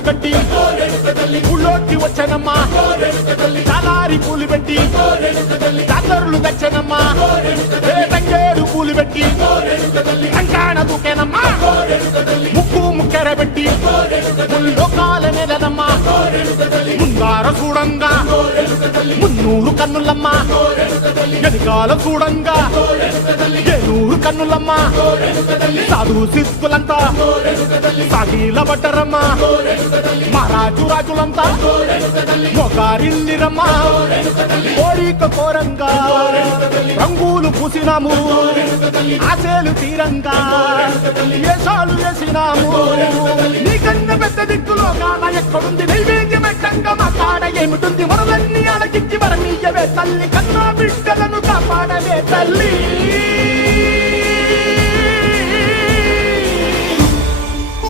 కట్టి ఊళ్ళోకి వచ్చానమ్మా చాలారి పూలు పెట్టి జాతరులు తెచ్చానమ్మా తంగేడు పూలు పెట్టి కంకాణ దూకేనమ్మా ముక్కు ముక్కెర పెట్టి లోకాల నెలనమ్మా ముందార చూడంగా మున్నూరు కన్నులమ్మా ఎదికాల చూడంగా ఏనూరు కన్నులమ్మా సాధు సిద్ధులంతా సాగిల బట్టరమ్మా మహారాజు రాజులంతా మొగారిల్లిరమ్మా కోరిక కోరంగా రంగులు పూసినాము ఆశలు తీరంగా వేషాలు వేసినాము నీకన్నా పెద్ద దిక్కులో కాన ఎక్కడుంది నైవేద్యం ఎట్టంగా మా కాడ ఏమిటుంది మనలన్నీ అలకించి మరణీయవే తల్లి కన్నా బిడ్డలను కాపాడవే తల్లి